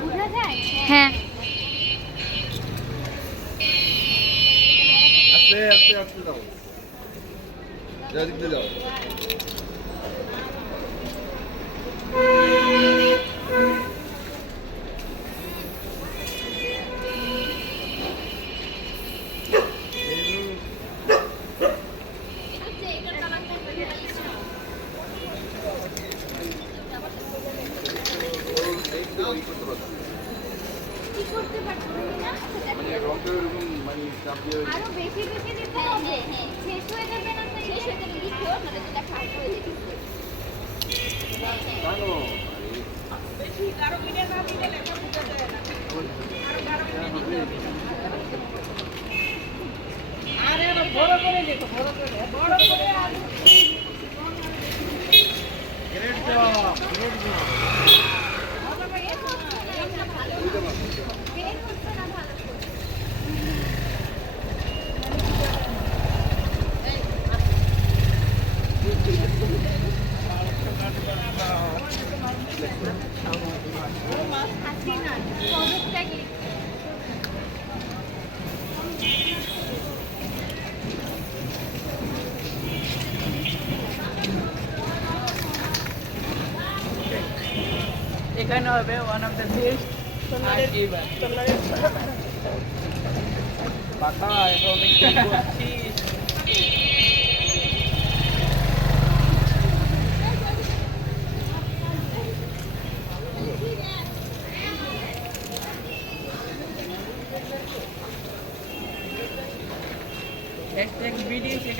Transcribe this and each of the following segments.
বোঝা যায় হ্যাঁ আস্তে আস্তে আস্তে যাও করতে পারছ না। মানে এরকম মানে চাপ দিয়ে আরও বেশি বেশি দিতে হবে। শেষ হয়ে যাবে না শেষ হয়ে যাবে লিখো মানে যেটা খারাপ হয়ে যাবে। জানো বের এখানে হবে ওয়ান অফ দ্য বেস্ট পাতা করছিস হ্যাশট্যাগ ভিডিও শেখ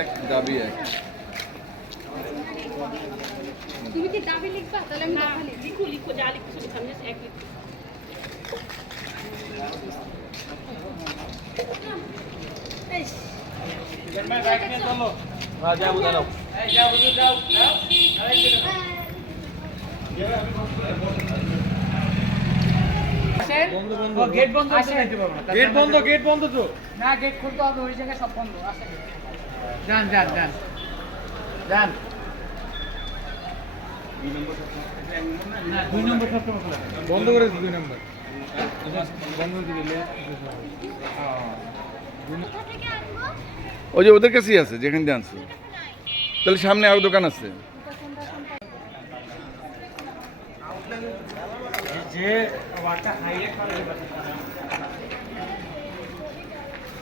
এক দাবি এক। তুমি কি দাবি লিখবা? তাহলে আমি দাবি লিখো। লিখো যা লিখো শুধু সামনে এক লিখো। বন্ধ গেট বন্ধ গেট বন্ধ তো। না গেট খুলতে হবে ওই জায়গায় সব বন্ধ। আসেন। যান যান যান যান দুই নম্বর সবসময় খোলা থাকে। বন্ধ করে দুই নম্বর। ওই যে ওদের কাছেই আছে যেখানে দিয়ে আনছে তাহলে সামনে আরও দোকান আছে। যে